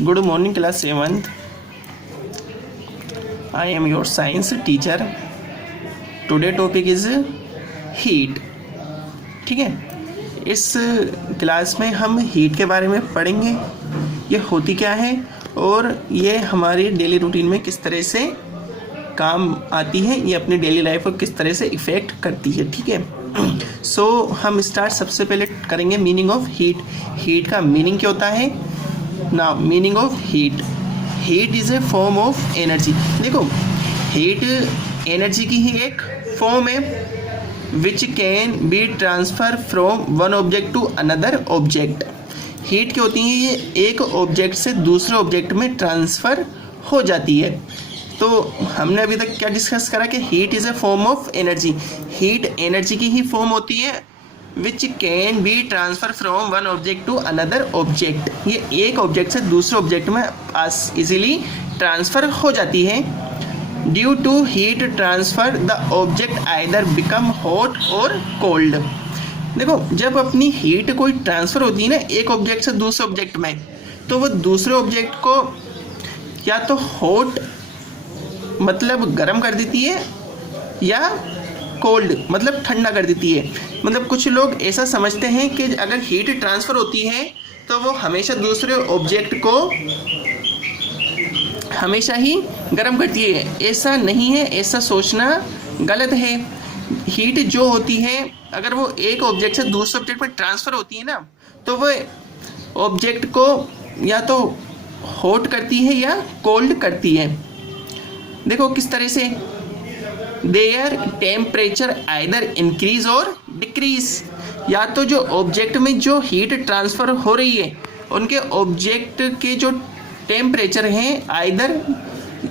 Good morning, class 7th. I am your science teacher. Today topic is heat. ठीक है, इस class में हम हीट के बारे में पढ़ेंगे, ये होती क्या है और ये हमारी डेली रूटीन में किस तरह से काम आती है, ये अपनी डेली लाइफ को किस तरह से इफ़ेक्ट करती है। ठीक है, सो हम स्टार्ट सबसे पहले करेंगे मीनिंग ऑफ हीट। हीट का मीनिंग क्या होता है ना। Meaning of heat, heat is a form of energy. देखो, हीट एनर्जी की ही एक फॉर्म है which can be transfer from one object to another object. Heat क्या होती है, ये एक ऑब्जेक्ट से दूसरे ऑब्जेक्ट में ट्रांसफ़र हो जाती है। तो हमने अभी तक क्या डिस्कस करा कि heat is a form of energy. Heat energy की ही फॉर्म होती है which can be transfer from one object to another object. ये एक ऑब्जेक्ट से दूसरे ऑब्जेक्ट में इजीली ट्रांसफ़र हो जाती है। Due to heat transfer the object either become hot और कोल्ड। देखो, जब अपनी हीट कोई ट्रांसफ़र होती है ना एक ऑब्जेक्ट से दूसरे ऑब्जेक्ट में, तो वो दूसरे ऑब्जेक्ट को या तो हॉट मतलब गर्म कर देती है या कोल्ड मतलब ठंडा कर देती है। मतलब कुछ लोग ऐसा समझते हैं कि अगर हीट ट्रांसफ़र होती है तो वो हमेशा दूसरे ऑब्जेक्ट को हमेशा ही गर्म करती है। ऐसा नहीं है, ऐसा सोचना गलत है। हीट जो होती है अगर वो एक ऑब्जेक्ट से दूसरे ऑब्जेक्ट में ट्रांसफ़र होती है ना, तो वो ऑब्जेक्ट को या तो हॉट करती है या कोल्ड करती है। देखो किस तरह से, देयर टेम्परेचर आइदर इंक्रीज और डिक्रीज। या तो जो ऑब्जेक्ट में जो हीट ट्रांसफ़र हो रही है उनके ऑब्जेक्ट के जो टेम्परेचर हैं आइदर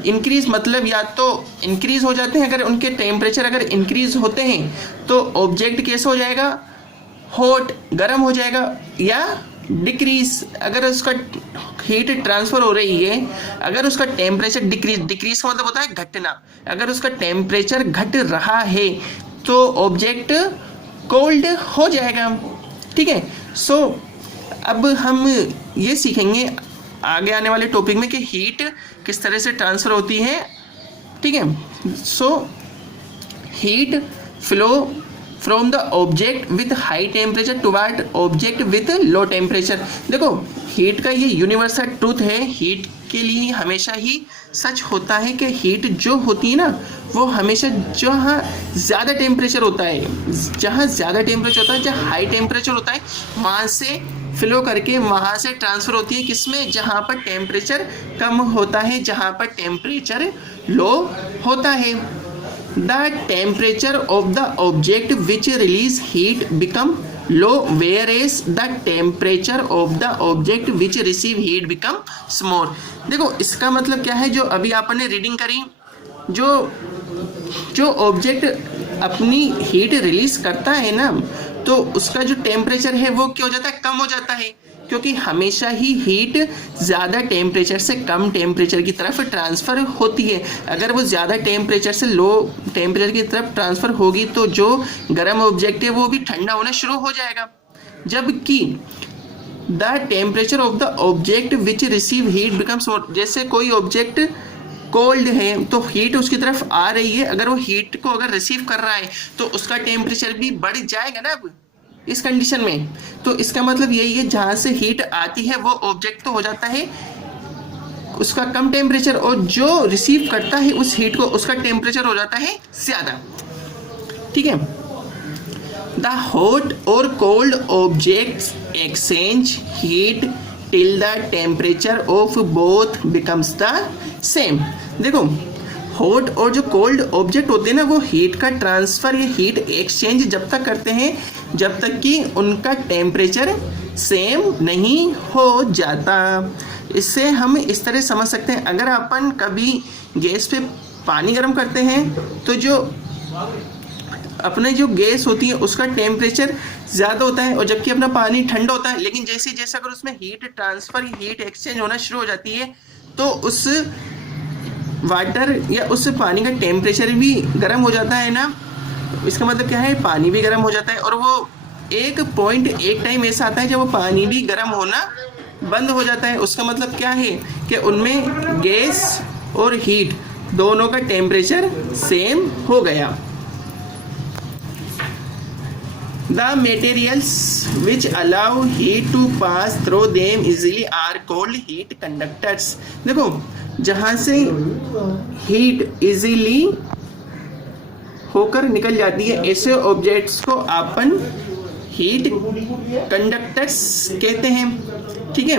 इंक्रीज मतलब या तो इंक्रीज हो जाते हैं। अगर उनके टेम्परेचर अगर इंक्रीज होते हैं तो ऑब्जेक्ट कैसे हो जाएगा, हॉट गर्म हो जाएगा, या डिक्रीज अगर उसका हीट ट्रांसफ़र हो रही है, अगर उसका टेम्परेचर डिक्रीज का मतलब होता है घटना। अगर उसका टेम्परेचर घट रहा है तो ऑब्जेक्ट कोल्ड हो जाएगा। ठीक है, सो अब हम ये सीखेंगे आगे आने वाले टॉपिक में कि हीट किस तरह से ट्रांसफ़र होती है। ठीक है, so heat flow from the object with high temperature toward object with low temperature. देखो, हीट का ये यूनिवर्सल ट्रूथ है, हीट के लिए हमेशा ही सच होता है कि हीट जो होती है ना वो हमेशा जहाँ ज़्यादा टेम्परेचर होता है, जहाँ ज़्यादा टेम्परेचर होता है, जहाँ हाई टेम्परेचर होता है, वहाँ से फ्लो करके वहाँ से ट्रांसफ़र होती है किसमें, जहाँ पर टेम्परेचर कम होता है, जहाँ पर टेम्परेचर लो होता है। The temperature of the object which release heat become low, whereas the temperature of the object which receive heat become small। देखो इसका मतलब क्या है, जो अभी आपने रीडिंग करी, जो ऑब्जेक्ट अपनी हीट रिलीज करता है ना तो उसका जो टेम्परेचर है वो क्या हो जाता है, कम हो जाता है, क्योंकि हमेशा ही हीट ज़्यादा टेम्परेचर से कम टेम्परेचर की तरफ ट्रांसफ़र होती है। अगर वो ज़्यादा टेम्परेचर से लो टेम्परेचर की तरफ ट्रांसफ़र होगी तो जो गर्म ऑब्जेक्ट है वो भी ठंडा होना शुरू हो जाएगा। जबकि the temperature of the object which receive heat becomes, जैसे कोई ऑब्जेक्ट कोल्ड है तो हीट उसकी तरफ आ रही है, अगर वो हीट को अगर रिसीव कर रहा है तो उसका टेम्परेचर भी बढ़ जाएगा ना अब इस कंडीशन में। तो इसका मतलब यही है, जहाँ से हीट आती है वो ऑब्जेक्ट तो हो जाता है उसका कम टेम्परेचर, और जो रिसीव करता है उस हीट को उसका टेम्परेचर हो जाता है ज़्यादा। ठीक है, द हॉट और cold objects exchange heat till the temperature of both becomes the same. देखो, हॉट और जो कोल्ड ऑब्जेक्ट होते हैं ना वो हीट का ट्रांसफ़र या हीट एक्सचेंज जब तक करते हैं जब तक कि उनका टेम्परेचर सेम नहीं हो जाता। इससे हम इस तरह समझ सकते हैं, अगर अपन कभी गैस पे पानी गर्म करते हैं तो जो अपने जो गैस होती है उसका टेम्परेचर ज़्यादा होता है और जबकि अपना पानी ठंडा होता है, लेकिन जैसे जैसे अगर उसमें हीट ट्रांसफ़र हीट एक्सचेंज होना शुरू हो जाती है तो उस वाटर या उस पानी का टेम्परेचर भी गर्म हो जाता है ना। इसका मतलब क्या है, पानी भी गर्म हो जाता है और वो एक पॉइंट एक टाइम ऐसा आता है जब वो पानी भी गर्म होना बंद हो जाता है। उसका मतलब क्या है कि उनमें गैस और हीट दोनों का टेम्परेचर सेम हो गया। The materials which allow heat to pass through them easily are called heat conductors। देखो, जहाँ से हीट इजीली होकर निकल जाती है ऐसे ऑब्जेक्ट्स को अपन हीट कंडक्टर्स कहते हैं। ठीक है,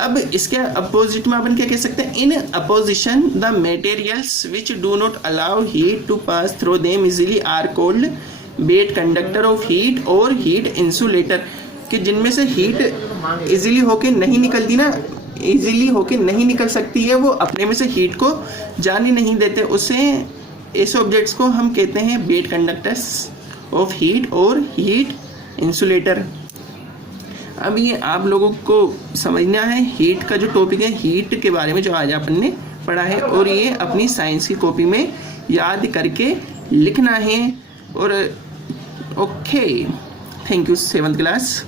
अब इसके अपोजिट में अपन क्या कह सकते हैं? In opposition the materials which do not allow heat to pass through them easily are called bad conductor of heat और हीट इंसुलेटर। कि जिनमें से हीट इजीली होके नहीं निकलती ना, इजीली होके नहीं निकल सकती है, वो अपने में से हीट को जाने नहीं देते, उसे ऐसे ऑब्जेक्ट्स को हम कहते हैं बेड कंडक्टर्स ऑफ हीट और हीट इंसुलेटर। अब ये आप लोगों को समझना है हीट का जो टॉपिक है, हीट के बारे में जो आज अपन ने पढ़ा है, और ये अपनी साइंस की कॉपी में याद करके लिखना है। और okay, thank you 7th class.